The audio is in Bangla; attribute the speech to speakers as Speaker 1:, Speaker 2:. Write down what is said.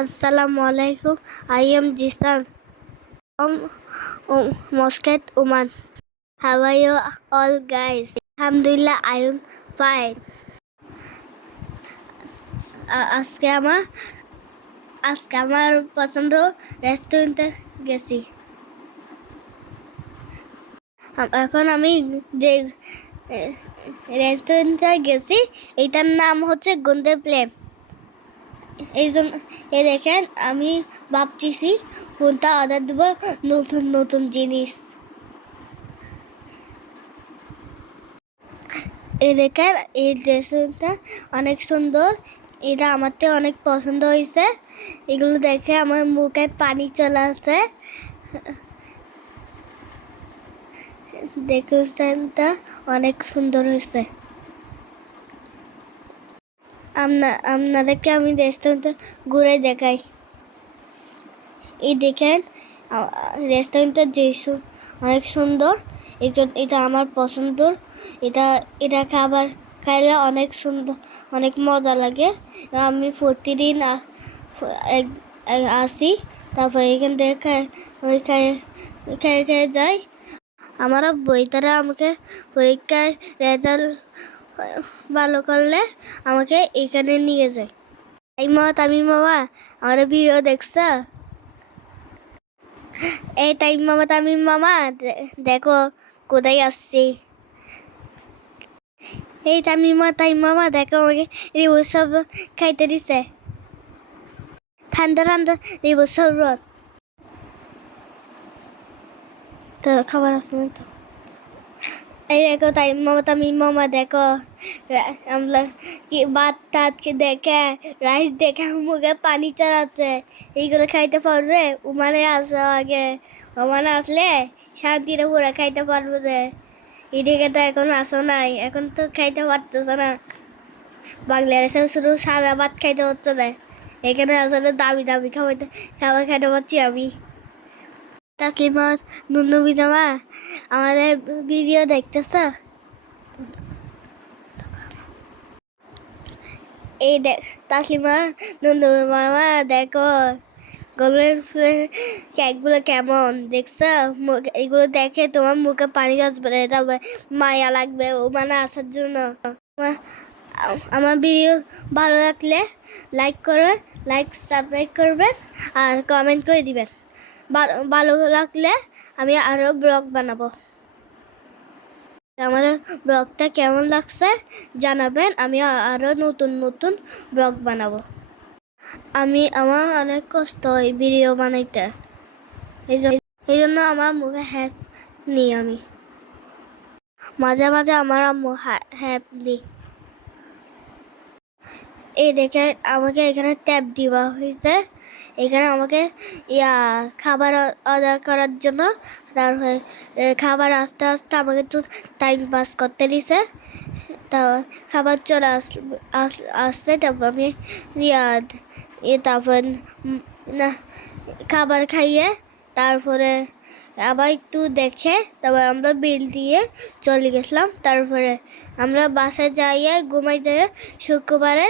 Speaker 1: আসসালামু আলাইকুম I am Zishan Muscat Oman have I you all guys আলহামদুলিল্লাহ আই এম ফাইন আজকে আমার আজকে আমার পছন্দ রেস্টুরেন্টে গেছি। এখন আমি যে রেস্টুরেন্টে গেছি এইটার নাম হচ্ছে গন্দে প্লেন এই জন্য এ দেখেন, আমি ভাবতেছি কোনটা অর্ডার দেবো নতুন নতুন জিনিস। এ দেখেন, এই রেস্টুরেন্টটা অনেক সুন্দর। এটা আমার তো অনেক পছন্দ হয়েছে। এগুলো দেখে আমার মুখে পানি চলে আসে। ডেকোরেশনটা অনেক সুন্দর হয়েছে। আপনাদেরকে আমি রেস্টুরেন্টে ঘুরে দেখাই। এই দেখেন রেস্টুরেন্টটা যে অনেক সুন্দর। এই জন্য এটা আমার পছন্দ এটা এটা খাবার খাইলে অনেক সুন্দর, অনেক মজা লাগে। আমি প্রতিদিন আসি, তারপর এখান থেকে খেয়ে খেয়ে যাই। আমার বইটারা আমাকে পরীক্ষায় রেজাল্ট ভালো করলে আমাকে এখানে নিয়ে যায়। এই মা তামি মামা আমার ভিডিও দেখছ? এই টাইম মামা, তামিম মামা দেখো কোথায় আসছি। এই তামিম মা তাইম মামা, দেখো আমাকে রিবু সব খাইতে দিছে। ঠান্ডা ঠান্ডা রিবু শরবত তো, খাবার আসবে তো। এই দেখো তাই মামা তামিম মামা দেখো। আমরা কি ভাত টাতকে দেখে রাইস দেখে মুখে পানি চড়াচ্ছে এইগুলো খাইতে পারবে? উমানে আসো আগে। ওমানে আসলে শান্তিতে পুরো খাইতে পারব যে। এদিকে তো এখন আসো নাই, এখন তো খাইতে পারতেছে না। বাংলাদেশে শুধু সারা ভাত খাইতে হচ্ছে যে। এখানে আসলে দামি দামি খাবার খাবার খাইতে পারছি আমি। তাসলিমা নুনু বিনামা আমাদের ভিডিও দেখতেছ? এই দেখ তাসলিমা নুনু মামা দেখো গরমের কেকগুলো কেমন? দেখছ? এগুলো দেখে তোমার মুখে পানি আসবে এটা মায়া লাগবে, ও মানে আসার জন্য। আমার ভিডিও ভালো লাগলে লাইক করবেন লাইক সাবস্ক্রাইব করবেন আর কমেন্ট করে দিবেন ভালো লাগলে আমি আরও ব্লগ বানাবো। আমাদের ব্লগটা কেমন লাগছে জানাবেন, আমি আরও নতুন নতুন ব্লগ বানাবো। আমি আমার অনেক কষ্ট হয় ভিডিও বানাইতে। এই জন্য আমার মুখে হ্যাপ নিই আমি। মাঝে মাঝে আমার আম্মু হ্যাপ দিই এই দেখে আমাকে এখানে ট্যাব দেওয়া হয়েছে। এখানে আমাকে, ইয়া, খাবার অর্ডার করার জন্য তারপরে খাবার আস্তে আস্তে আমাকে একটু টাইম পাস করতে দিছে। তা খাবার চলে আস, আস- আসছে, তারপর আমি, ইয়া ইয়ে তারপর না, খাবার খাইয়ে তারপরে আবার একটু দেখে তারপর আমরা বিল দিয়ে চলে গেছিলাম। তারপরে আমরা বাসে যাইয়ে ঘুমাই যাই শুক্রবারে